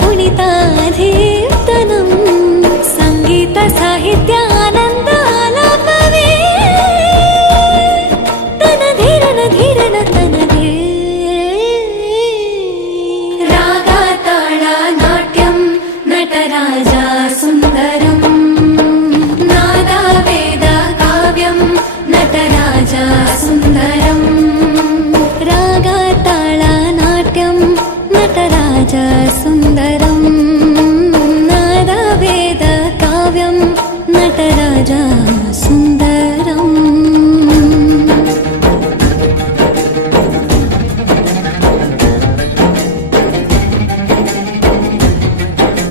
पुनिताधीर्तनं संगीत साहित्यानन्दालापवे तनधीरन धीरन तनधे रागाताळा नाट्यं नटराजा सुन्दरं नादा वेद काव्यं नटराजा सुन्दरं रागाताळा नाट्यं नटराजा सुन्दरम्